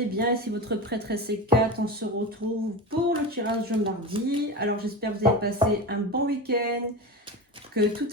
allez bien. Ici votre prêtresse C4. On se retrouve pour le tirage de mardi. Alors j'espère que vous avez passé un bon week-end, que tout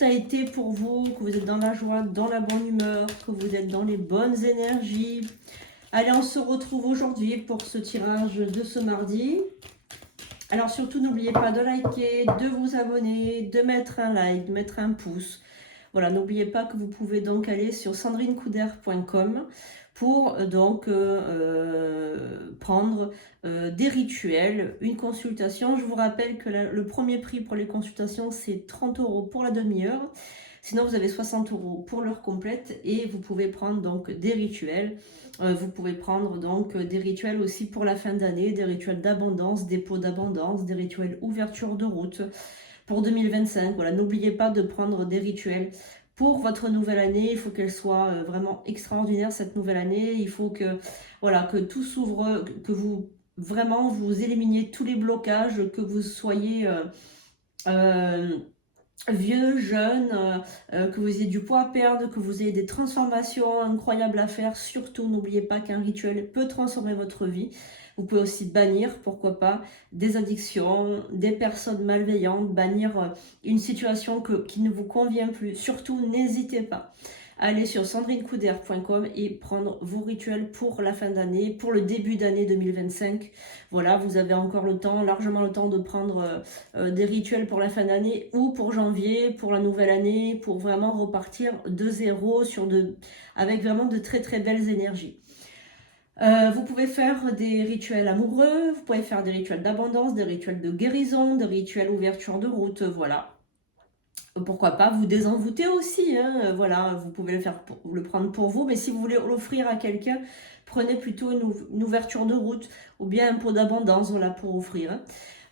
a été pour vous, que vous êtes dans la joie, dans la bonne humeur, que vous êtes dans les bonnes énergies. Allez, on se retrouve aujourd'hui pour ce tirage de ce mardi. Alors surtout, n'oubliez pas de liker, de vous abonner, de mettre un like, de mettre un pouce. Voilà, n'oubliez pas que vous pouvez donc aller sur sandrinecouder.com pour prendre des rituels, une consultation. Je vous rappelle que le premier prix pour les consultations, c'est 30 € pour la demi-heure. Sinon, vous avez 60 € pour l'heure complète et vous pouvez prendre donc des rituels. Vous pouvez prendre donc des rituels aussi pour la fin d'année, des rituels d'abondance, dépôt d'abondance, des rituels ouverture de route pour 2025. Voilà, n'oubliez pas de prendre des rituels pour votre nouvelle année. Il faut qu'elle soit vraiment extraordinaire cette nouvelle année. Il faut que, voilà, que tout s'ouvre, que vous vraiment vous éliminiez tous les blocages, que vous soyez vieux, jeune, que vous ayez du poids à perdre, que vous ayez des transformations incroyables à faire. Surtout, n'oubliez pas qu'un rituel peut transformer votre vie. Vous pouvez aussi bannir, pourquoi pas, des addictions, des personnes malveillantes, bannir une situation qui ne vous convient plus. Surtout, n'hésitez pas. Allez sur sandrinecouder.com et prendre vos rituels pour la fin d'année, pour le début d'année 2025. Voilà, vous avez encore le temps, largement le temps de prendre des rituels pour la fin d'année ou pour janvier, pour la nouvelle année, pour vraiment repartir de zéro avec vraiment de très très belles énergies. Vous pouvez faire des rituels amoureux, vous pouvez faire des rituels d'abondance, des rituels de guérison, des rituels ouverture de route, voilà. Pourquoi pas vous désenvoûter aussi, hein, voilà, vous pouvez le prendre pour vous, mais si vous voulez l'offrir à quelqu'un, prenez plutôt une ouverture de route ou bien un pot d'abondance, voilà, pour offrir. Hein.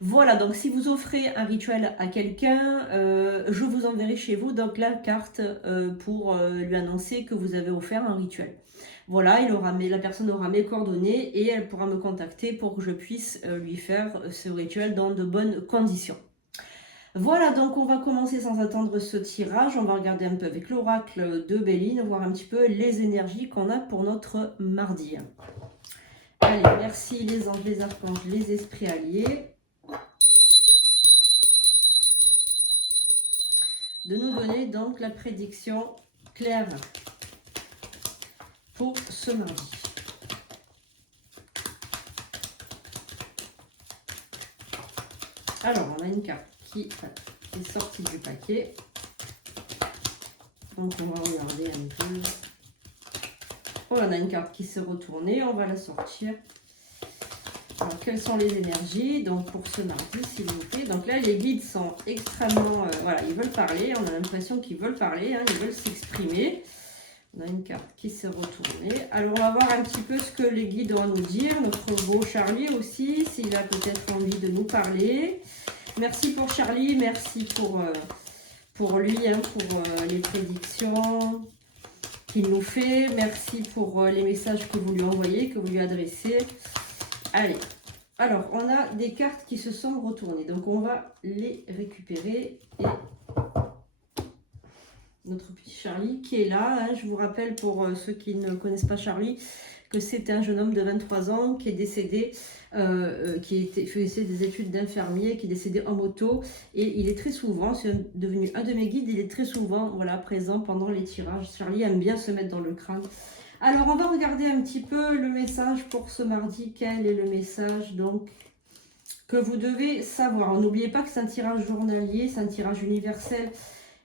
Voilà, donc si vous offrez un rituel à quelqu'un, je vous enverrai chez vous donc la carte pour lui annoncer que vous avez offert un rituel. Voilà, la personne aura mes coordonnées et elle pourra me contacter pour que je puisse lui faire ce rituel dans de bonnes conditions. Voilà, donc on va commencer sans attendre ce tirage. On va regarder un peu avec l'oracle de Béline, voir un petit peu les énergies qu'on a pour notre mardi. Allez, merci les anges, les archanges, les esprits alliés de nous donner donc la prédiction claire pour ce mardi. Alors, on a une carte qui est sortie du paquet. Donc, on va regarder un peu. Oh, on a une carte qui s'est retournée. On va la sortir. Alors, quelles sont les énergies donc pour ce mardi, s'il vous plaît. Donc là, les guides sont extrêmement... voilà, ils veulent parler. On a l'impression qu'ils veulent parler. Hein, ils veulent s'exprimer. On a une carte qui s'est retournée. Alors, on va voir un petit peu ce que les guides ont à nous dire. Notre beau Charlie aussi, s'il a peut-être envie de nous parler. Merci pour Charlie, merci pour lui, hein, pour les prédictions qu'il nous fait. Merci pour les messages que vous lui envoyez, que vous lui adressez. Allez, alors on a des cartes qui se sont retournées, donc on va les récupérer. Et notre petit Charlie qui est là, hein, je vous rappelle pour ceux qui ne connaissent pas Charlie, que c'est un jeune homme de 23 ans qui est décédé, qui faisait des études d'infirmier, qui est décédé en moto. Et il est très souvent, c'est devenu un de mes guides, il est très souvent voilà, présent pendant les tirages. Charlie aime bien se mettre dans le crâne. Alors, on va regarder un petit peu le message pour ce mardi. Quel est le message donc que vous devez savoir? N'oubliez pas que c'est un tirage journalier, c'est un tirage universel.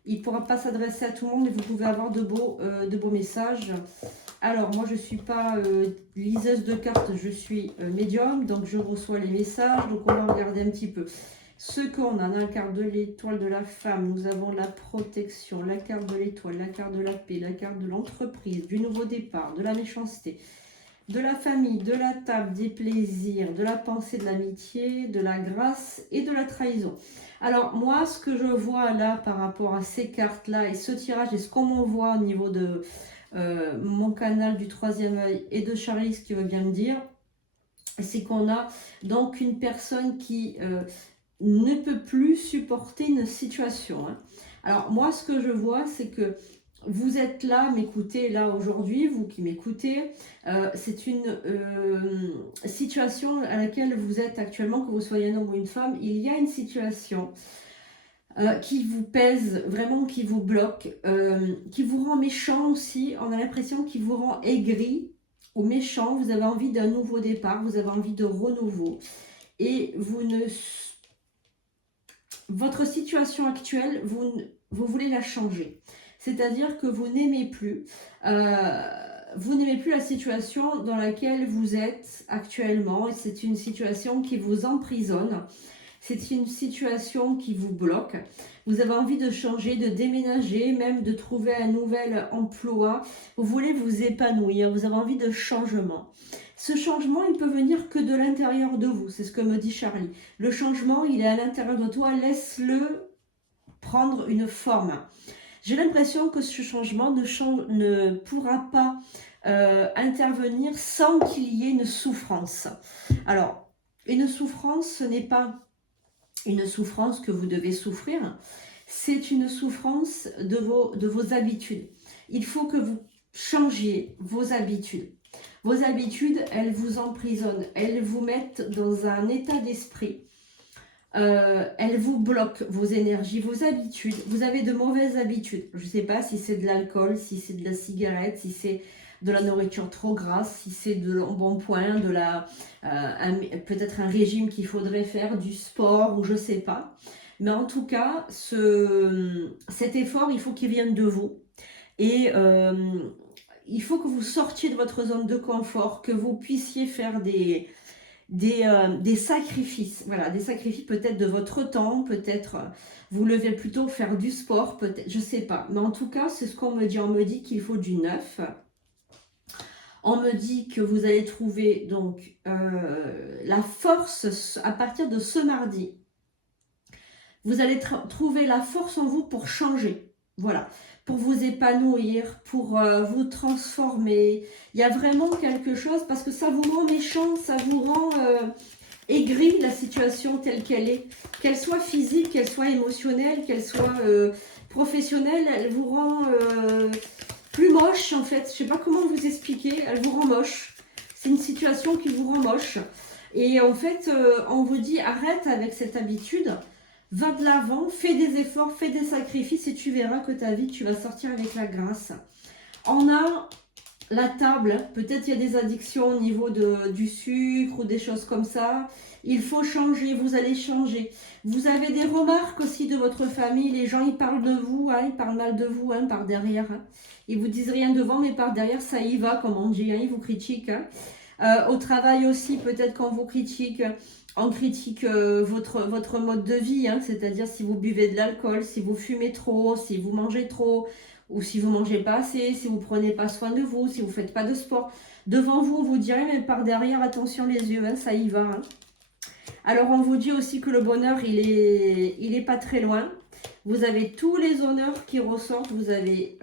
Il ne pourra pas s'adresser à tout le monde, mais vous pouvez avoir de beaux messages. Alors, moi, je ne suis pas liseuse de cartes, je suis médium, donc je reçois les messages. Donc, on va regarder un petit peu ce qu'on a. Dans la carte de l'étoile de la femme, nous avons la protection, la carte de l'étoile, la carte de la paix, la carte de l'entreprise, du nouveau départ, de la méchanceté, de la famille, de la table, des plaisirs, de la pensée, de l'amitié, de la grâce et de la trahison. Alors, moi, ce que je vois là par rapport à ces cartes-là et ce tirage et ce qu'on m'envoie au niveau de mon canal du troisième œil et de Charlie, ce qu'il veut bien me dire, c'est qu'on a donc une personne qui ne peut plus supporter une situation. Hein. Alors, moi, ce que je vois, c'est que vous êtes là, m'écoutez là aujourd'hui, vous qui m'écoutez, c'est une situation à laquelle vous êtes actuellement, que vous soyez un homme ou une femme, il y a une situation qui vous pèse, vraiment qui vous bloque, qui vous rend méchant aussi, on a l'impression qu'il vous rend aigri ou méchant, vous avez envie d'un nouveau départ, vous avez envie de renouveau, et votre situation actuelle, vous voulez la changer. C'est-à-dire que vous n'aimez plus la situation dans laquelle vous êtes actuellement. Et c'est une situation qui vous emprisonne. C'est une situation qui vous bloque. Vous avez envie de changer, de déménager, même de trouver un nouvel emploi. Vous voulez vous épanouir, vous avez envie de changement. Ce changement, il peut venir que de l'intérieur de vous. C'est ce que me dit Charlie. Le changement, il est à l'intérieur de toi. Laisse-le prendre une forme. J'ai l'impression que ce changement ne pourra pas intervenir sans qu'il y ait une souffrance. Alors, une souffrance, ce n'est pas une souffrance que vous devez souffrir, c'est une souffrance de vos habitudes. Il faut que vous changiez vos habitudes. Vos habitudes, elles vous emprisonnent, elles vous mettent dans un état d'esprit. Elles vous bloquent vos énergies, vos habitudes. Vous avez de mauvaises habitudes. Je ne sais pas si c'est de l'alcool, si c'est de la cigarette, si c'est de la nourriture trop grasse, si c'est de l'embonpoint, peut-être un régime qu'il faudrait faire, du sport, ou je ne sais pas. Mais en tout cas, cet effort, il faut qu'il vienne de vous. Et il faut que vous sortiez de votre zone de confort, que vous puissiez faire des sacrifices, voilà, des sacrifices peut-être de votre temps, peut-être vous devez plutôt faire du sport, peut-être, je sais pas. Mais en tout cas, c'est ce qu'on me dit. On me dit qu'il faut du neuf. On me dit que vous allez trouver donc la force à partir de ce mardi. Vous allez trouver la force en vous pour changer. Voilà, pour vous épanouir, pour vous transformer. Il y a vraiment quelque chose, parce que ça vous rend méchant, ça vous rend aigri, la situation telle qu'elle est. Qu'elle soit physique, qu'elle soit émotionnelle, qu'elle soit professionnelle, elle vous rend plus moche en fait. Je ne sais pas comment vous expliquer, elle vous rend moche. C'est une situation qui vous rend moche. Et en fait, on vous dit arrête avec cette habitude. Va de l'avant, fais des efforts, fais des sacrifices et tu verras que ta vie, tu vas sortir avec la grâce. On a la table, peut-être il y a des addictions au niveau du sucre ou des choses comme ça. Il faut changer, vous allez changer. Vous avez des remarques aussi de votre famille, les gens ils parlent de vous, hein, ils parlent mal de vous par derrière. Hein. Ils vous disent rien devant mais par derrière ça y va comme on dit, hein, ils vous critiquent. Hein. Au travail aussi, peut-être qu'on vous critique. On critique votre mode de vie, hein, c'est-à-dire si vous buvez de l'alcool, si vous fumez trop, si vous mangez trop, ou si vous mangez pas assez, si vous prenez pas soin de vous, si vous faites pas de sport. Devant vous, on vous dirait, mais par derrière, attention les yeux, hein, ça y va. Hein. Alors, on vous dit aussi que le bonheur, il est pas très loin. Vous avez tous les honneurs qui ressortent. Vous avez...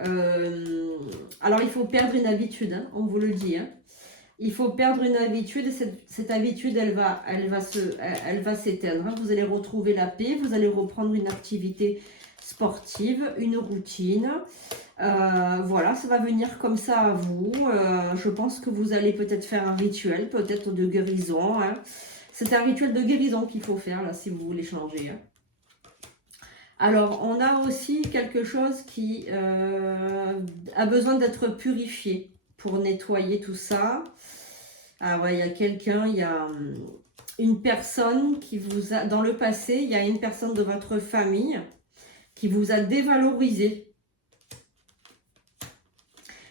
alors, il faut perdre une habitude, hein, on vous le dit. Hein. Il faut perdre une habitude et cette habitude, elle va s'éteindre. Hein. Vous allez retrouver la paix, vous allez reprendre une activité sportive, une routine. Voilà, ça va venir comme ça à vous. Je pense que vous allez peut-être faire un rituel, peut-être de guérison. Hein. C'est un rituel de guérison qu'il faut faire là si vous voulez changer. Hein. Alors, on a aussi quelque chose qui a besoin d'être purifié pour nettoyer tout ça. Ah ouais, il y a quelqu'un, il y a une personne qui vous a, dans le passé, il y a une personne de votre famille qui vous a dévalorisé.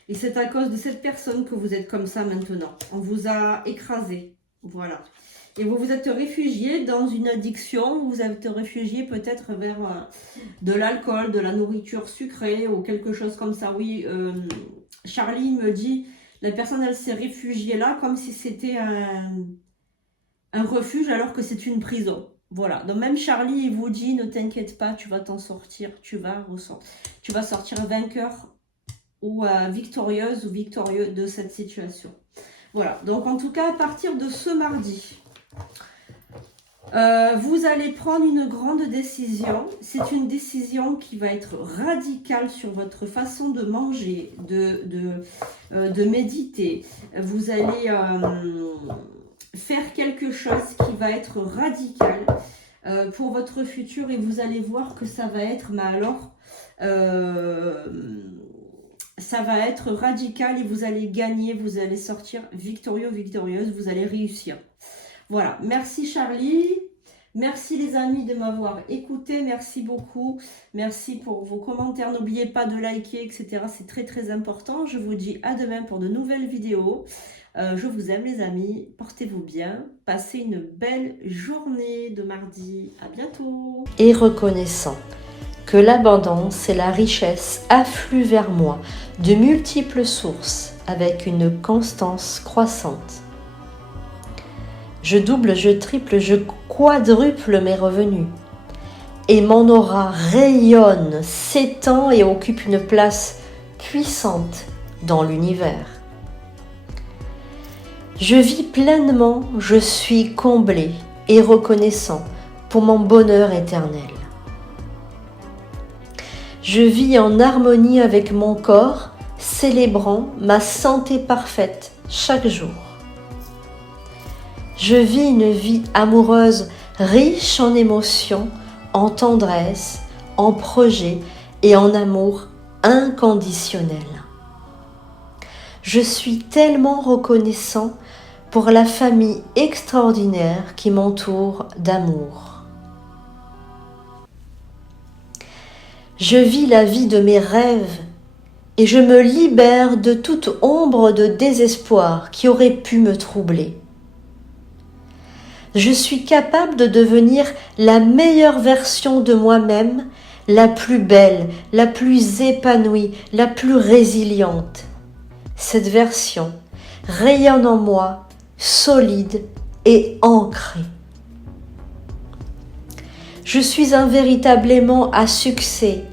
Et c'est à cause de cette personne que vous êtes comme ça maintenant. On vous a écrasé, voilà. Et vous vous êtes réfugié dans une addiction, vous êtes réfugié peut-être vers de l'alcool, de la nourriture sucrée ou quelque chose comme ça. Oui, Charlie me dit... La personne, elle s'est réfugiée là comme si c'était un refuge alors que c'est une prison. Voilà. Donc même Charlie, il vous dit, ne t'inquiète pas, tu vas t'en sortir, tu vas sortir vainqueur ou victorieuse ou victorieux de cette situation. Voilà. Donc en tout cas, à partir de ce mardi, Vous allez prendre une grande décision. C'est une décision qui va être radicale sur votre façon de manger, de méditer. Vous allez faire quelque chose qui va être radical pour votre futur et vous allez voir que ça va être, mais alors, ça va être radical et vous allez gagner, vous allez sortir victorieux, victorieuse, vous allez réussir. Voilà, merci Charlie, merci les amis de m'avoir écouté, merci beaucoup, merci pour vos commentaires, n'oubliez pas de liker, etc. C'est très très important. Je vous dis à demain pour de nouvelles vidéos. Je vous aime les amis, portez-vous bien, passez une belle journée de mardi, à bientôt. Et reconnaissant que l'abondance et la richesse affluent vers moi de multiples sources avec une constance croissante. Je double, je triple, je quadruple mes revenus. Et mon aura rayonne, s'étend et occupe une place puissante dans l'univers. Je vis pleinement, je suis comblé et reconnaissant pour mon bonheur éternel. Je vis en harmonie avec mon corps, célébrant ma santé parfaite chaque jour. Je vis une vie amoureuse riche en émotions, en tendresse, en projets et en amour inconditionnel. Je suis tellement reconnaissant pour la famille extraordinaire qui m'entoure d'amour. Je vis la vie de mes rêves et je me libère de toute ombre de désespoir qui aurait pu me troubler. Je suis capable de devenir la meilleure version de moi-même, la plus belle, la plus épanouie, la plus résiliente. Cette version rayonne en moi, solide et ancrée. Je suis un véritable aimant à succès,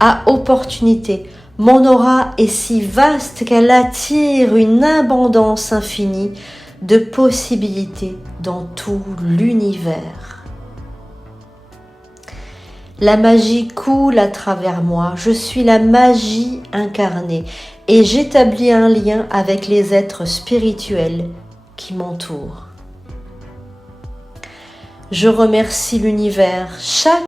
à opportunité. Mon aura est si vaste qu'elle attire une abondance infinie de possibilités dans tout l'univers. La magie coule à travers moi, je suis la magie incarnée et j'établis un lien avec les êtres spirituels qui m'entourent. Je remercie l'univers chaque